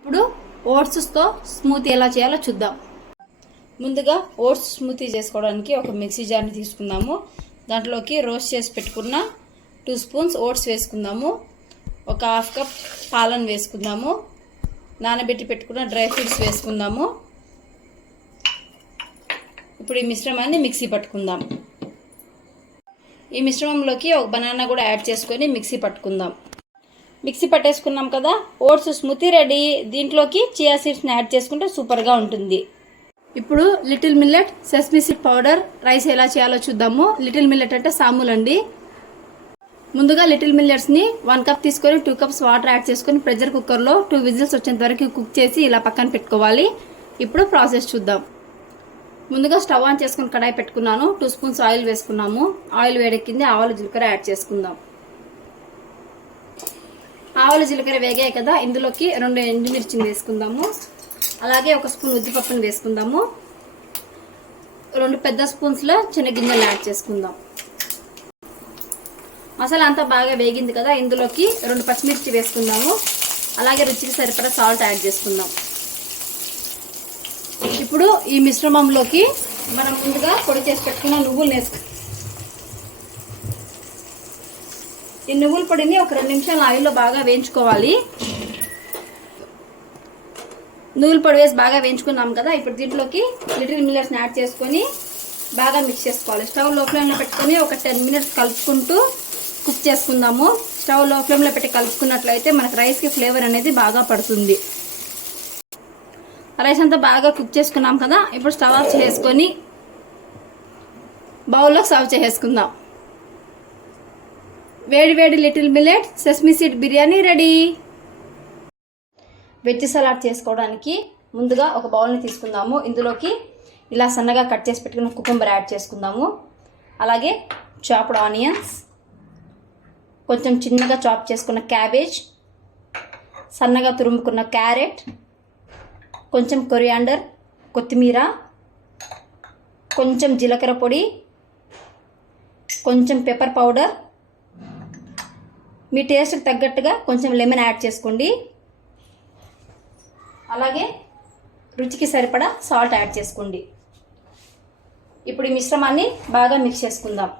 ఇప్పుడు ఓట్స్తో స్మూతీ ఎలా చేయాలో చూద్దాం. ముందుగా ఓట్స్ స్మూతీ చేసుకోవడానికి ఒక మిక్సీ జార్ని తీసుకుందాము. దాంట్లోకి రోస్ట్ చేసి పెట్టుకున్న 2 స్పూన్స్ ఓట్స్ వేసుకుందాము. ఒక హాఫ్ కప్ పాలను వేసుకుందాము. నానబెట్టి పెట్టుకున్న డ్రై ఫ్రూట్స్ వేసుకుందాము. ఇప్పుడు ఈ మిశ్రమాన్ని మిక్సీ పట్టుకుందాం. ఈ మిశ్రమంలోకి ఒక బనానా కూడా యాడ్ చేసుకొని మిక్సీ పట్టుకుందాం. మిక్సీ పట్టేసుకున్నాం కదా, ఓట్స్ స్మూతీ రెడీ. దీంట్లోకి చియా సీడ్స్ని యాడ్ చేసుకుంటే సూపర్గా ఉంటుంది. ఇప్పుడు little millet sesame seed powder rice ఎలా చేయాలో చూద్దాము. లిటిల్ మిల్లెట్ అంటే సాములు అండి. ముందుగా లిటిల్ మిల్లెట్స్ని 1 కప్ తీసుకొని 2 కప్స్ వాటర్ యాడ్ చేసుకొని ప్రెషర్ కుక్కర్లో 2 విజిల్స్ వచ్చేంత వరకు కుక్ చేసి ఇలా పక్కన పెట్టుకోవాలి. ఇప్పుడు ప్రాసెస్ చూద్దాం. ముందుగా స్టవ్ ఆన్ చేసుకుని కడాయి పెట్టుకున్నాను. 2 స్పూన్స్ ఆయిల్ వేసుకున్నాము. ఆయిల్ వేడెక్కింది, ఆవాలు జీలకర్ర యాడ్ చేసుకుందాం. ఆవాలు జీలకర్ర వేగాయి కదా, ఇందులోకి 2 ఎండుమిర్చిని వేసుకుందాము. అలాగే 1 స్పూన్ ఉద్దిపప్పును వేసుకుందాము. 2 పెద్ద స్పూన్స్లో శనగగింజలు యాడ్ చేసుకుందాం. మసాలా అంతా బాగా వేగింది కదా, ఇందులోకి 2 పచ్చిమిర్చి వేసుకుందాము. అలాగే రుచికి సరిపడా సాల్ట్ యాడ్ చేసుకుందాం. ఇప్పుడు ఈ మిశ్రమంలోకి మనం ముందుగా పొడి చేసి పెట్టుకున్న నువ్వులు వేసుకుందాం. ఈ నువ్వుల పొడిని ఒక 2 నిమిషాలు ఆయిల్లో బాగా వేయించుకోవాలి. నువ్వుల పొడి వేసి బాగా వేయించుకున్నాం కదా, ఇప్పుడు దీంట్లోకి లిటిల్ మిల్లెట్స్ని యాడ్ చేసుకొని బాగా మిక్స్ చేసుకోవాలి. స్టవ్ లో ఫ్లేమ్లో పెట్టుకొని ఒక 10 మినిట్స్ కలుపుకుంటూ కుక్ చేసుకుందాము. స్టవ్ లో ఫ్లేమ్లో పెట్టి కలుపుకున్నట్లయితే మనకు రైస్కి ఫ్లేవర్ అనేది బాగా పడుతుంది. రైస్ అంతా బాగా కుక్ చేసుకున్నాం కదా, ఇప్పుడు స్టవ్ ఆఫ్ చేసుకొని బౌల్లోకి సర్వ్ చేసుకుందాం. వేడి వేడి little millet sesame seed biryani ready. Veg salad చేసుకోవడానికి ముందుగా ఒక బౌల్ని తీసుకుందాము. ఇందులోకి ఇలా సన్నగా కట్ చేసి పెట్టుకున్న కుకుంబర్ యాడ్ చేసుకుందాము. అలాగే చాప్డ్ ఆనియన్స్, కొంచెం చిన్నగా చాప్ చేసుకున్న క్యాబేజ్, సన్నగా తురుముకున్న క్యారెట్, కొంచెం కొరియాండర్, కొత్తిమీర, కొంచెం జీలకర్ర పొడి, కొంచెం పెప్పర్ పౌడర్, మీ టేస్ట్కి తగ్గట్టుగా కొంచెం లెమన్ యాడ్ చేసుకోండి. అలాగే రుచికి సరిపడా సాల్ట్ యాడ్ చేసుకోండి. ఇప్పుడు ఈ మిశ్రమాన్ని బాగా మిక్స్ చేసుకుందాం.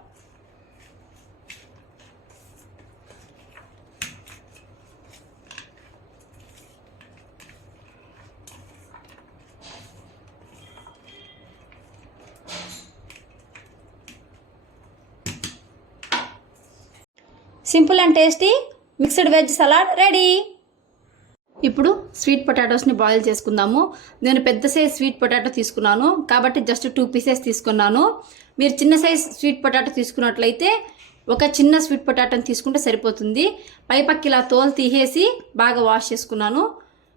Simple and tasty mixed veg salad ready. ఇప్పుడు స్వీట్ పొటాటోస్ని బాయిల్ చేసుకుందాము. నేను పెద్ద సైజ్ స్వీట్ పొటాటో తీసుకున్నాను కాబట్టి జస్ట్ 2 పీసెస్ తీసుకున్నాను. మీరు చిన్న సైజ్ స్వీట్ పొటాటో తీసుకున్నట్లయితే ఒక చిన్న స్వీట్ పొటాటోని తీసుకుంటే సరిపోతుంది. పైపక్కి ఇలా తోలు తీసేసి బాగా వాష్ చేసుకున్నాను.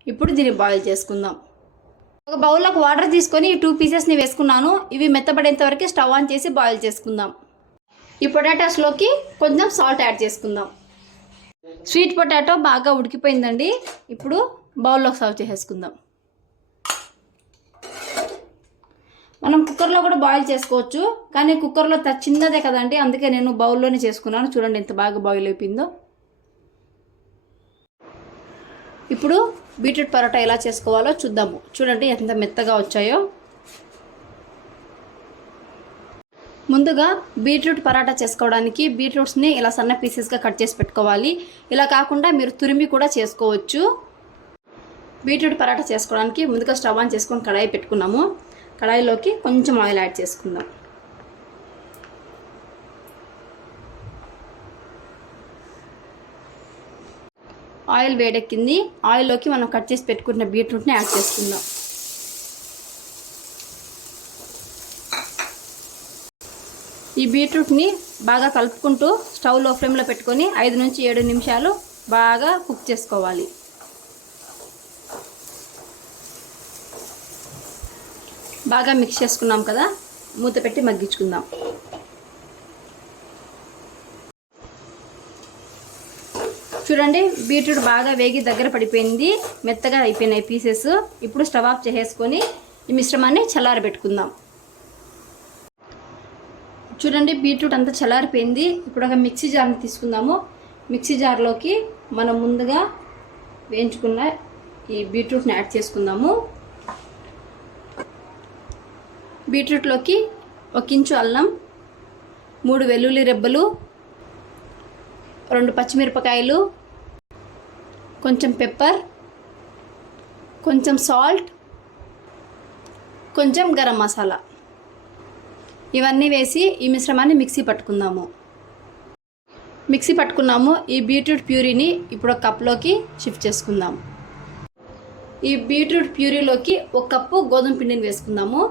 ఇప్పుడు దీన్ని బాయిల్ చేసుకుందాం. ఒక బౌల్లోకి వాటర్ తీసుకొని ఈ 2 పీసెస్ని వేసుకున్నాను. ఇవి మెత్తబడేంత వరకు స్టవ్ ఆన్ చేసి బాయిల్ చేసుకుందాం. ఈ పొటాటోస్లోకి కొంచెం సాల్ట్ యాడ్ చేసుకుందాం. స్వీట్ పొటాటో బాగా ఉడికిపోయిందండి. ఇప్పుడు బౌల్లోకి సర్వ్ చేసేసుకుందాం. మనం కుక్కర్లో కూడా బాయిల్ చేసుకోవచ్చు, కానీ కుక్కర్లో చిన్నదే కదండి, అందుకే నేను బౌల్లోనే చేసుకున్నాను. చూడండి ఎంత బాగా బాయిల్ అయిపోయిందో. ఇప్పుడు బీట్రూట్ పరోటా ఎలా చేసుకోవాలో చూద్దాము. చూడండి ఎంత మెత్తగా వచ్చాయో. ముందుగా బీట్రూట్ పరాటా చేసుకోవడానికి బీట్రూట్స్ని ఇలా సన్న పీసెస్గా కట్ చేసి పెట్టుకోవాలి. ఇలా కాకుండా మీరు తురిమి కూడా చేసుకోవచ్చు. బీట్రూట్ పరాటా చేసుకోవడానికి ముందుగా స్టవ్ ఆన్ చేసుకొని కడాయి పెట్టుకున్నాము. కడాయిలోకి కొంచెం ఆయిల్ యాడ్ చేసుకుందాం. ఆయిల్ వేడెక్కింది, ఆయిల్లోకి మనం కట్ చేసి పెట్టుకున్న బీట్రూట్ని యాడ్ చేసుకుందాం. ఈ బీట్రూట్ని బాగా కలుపుకుంటూ స్టవ్ లో ఫ్లేమ్లో పెట్టుకొని 5 నుంచి 7 నిమిషాలు బాగా కుక్ చేసుకోవాలి. బాగా మిక్స్ చేసుకున్నాం కదా, మూత పెట్టి మగ్గించుకుందాం. చూడండి బీట్రూట్ బాగా వేగి దగ్గర పడిపోయింది, మెత్తగా అయిపోయినాయి పీసెస్. ఇప్పుడు స్టవ్ ఆఫ్ చేసేసుకొని ఈ మిశ్రమాన్ని చల్లారబెట్టుకుందాం. చూడండి బీట్రూట్ అంతా చల్లారిపోయింది. ఇప్పుడు ఒక మిక్సీ జార్ని తీసుకుందాము. మిక్సీ జార్లోకి మనం ముందుగా వేయించుకున్న ఈ బీట్రూట్ని యాడ్ చేసుకుందాము. బీట్రూట్లోకి 1 ఇంచు అల్లం, 3 వెల్లుల్లి రెబ్బలు, 2 పచ్చిమిరపకాయలు, కొంచెం పెప్పర్, కొంచెం సాల్ట్, కొంచెం గరం మసాలా, ఇవన్నీ వేసి ఈ మిశ్రమాన్ని మిక్సీ పట్టుకుందాము. మిక్సీ పట్టుకున్నాము. ఈ బీట్రూట్ ప్యూరీని ఇప్పుడు ఒక కప్లోకి షిఫ్ట్ చేసుకుందాం. ఈ బీట్రూట్ ప్యూరీలోకి 1 కప్పు గోధుమ పిండిని వేసుకుందాము.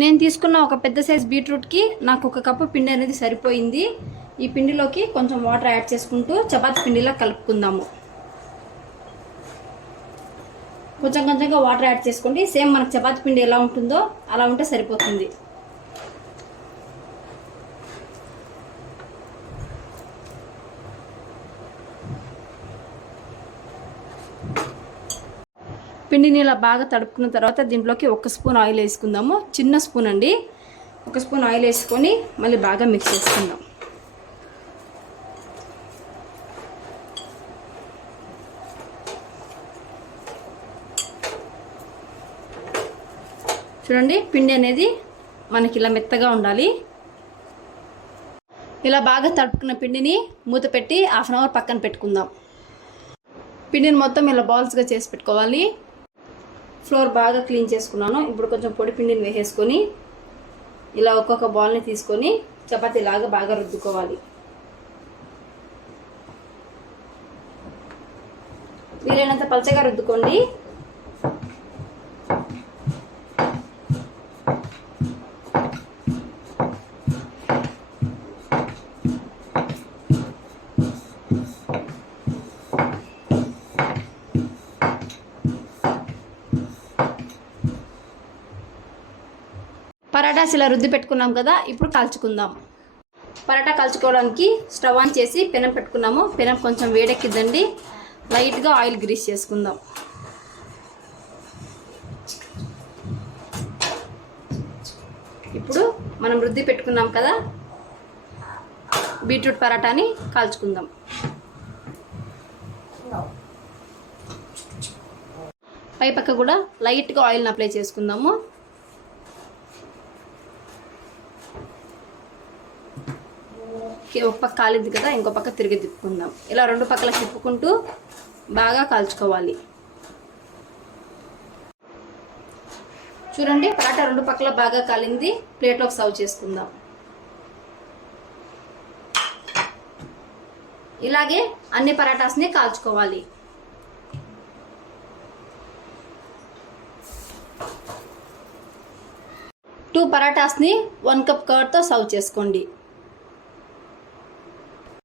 నేను తీసుకున్న ఒక పెద్ద సైజ్ బీట్రూట్కి నాకు 1 కప్పు పిండి అనేది సరిపోయింది. ఈ పిండిలోకి కొంచెం వాటర్ యాడ్ చేసుకుంటూ చపాతీ పిండిలా కలుపుకుందాము. కొంచెం కొంచెంగా వాటర్ యాడ్ చేసుకోండి. సేమ్ మనకు చపాతీ పిండి ఎలా ఉంటుందో అలా ఉంటే సరిపోతుంది. పిండిని ఇలా బాగా తడుపుకున్న తర్వాత దీంట్లోకి 1 స్పూన్ ఆయిల్ వేసుకుందాము. చిన్న స్పూన్ అండి. 1 స్పూన్ ఆయిల్ వేసుకొని మళ్ళీ బాగా మిక్స్ చేసుకుందాం. చూడండి, పిండి అనేది మనకి ఇలా మెత్తగా ఉండాలి. ఇలా బాగా తడుపుకున్న పిండిని మూత పెట్టి 1/2 అవర్ పక్కన పెట్టుకుందాం. పిండిని మొత్తం ఇలా బాల్స్గా చేసి పెట్టుకోవాలి. ఫ్లోర్ బాగా క్లీన్ చేసుకున్నాను. ఇప్పుడు కొంచెం పొడి పిండిని వేసేసుకొని ఇలా ఒక్కొక్క బాల్ని తీసుకొని చపాతీలాగా బాగా రుద్దుకోవాలి. వీలైనంత పలచగా రుద్దుకోండి. పరాటాస్ ఇలా రుద్ది పెట్టుకున్నాం కదా, ఇప్పుడు కాల్చుకుందాం. పరాటా కాల్చుకోవడానికి స్టవ్ ఆన్ చేసి పెనం పెట్టుకున్నాము. పెనం కొంచెం వేడెక్కిద్దండి. లైట్గా ఆయిల్ గ్రీస్ చేసుకుందాం. ఇప్పుడు మనం రుద్ది పెట్టుకున్నాం కదా బీట్రూట్ పరాటాని కాల్చుకుందాం. పై పక్క కూడా లైట్గా ఆయిల్ని అప్లై చేసుకుందాము. ఒక పక్క కాలింది కదా, ఇంకో పక్క తిరిగి తిప్పుకుందాం. ఇలా 2 పక్కల తిప్పుకుంటూ బాగా కాల్చుకోవాలి. చూడండి, పరాటా 2 పక్కల బాగా కాలింది. ప్లేట్లోకి సర్వ్ చేసుకుందాం. ఇలాగే అన్ని పరాటాస్ని కాల్చుకోవాలి. టూ పరాటాస్ని 1 కప్ కర్డ్తో సర్వ్ చేసుకోండి.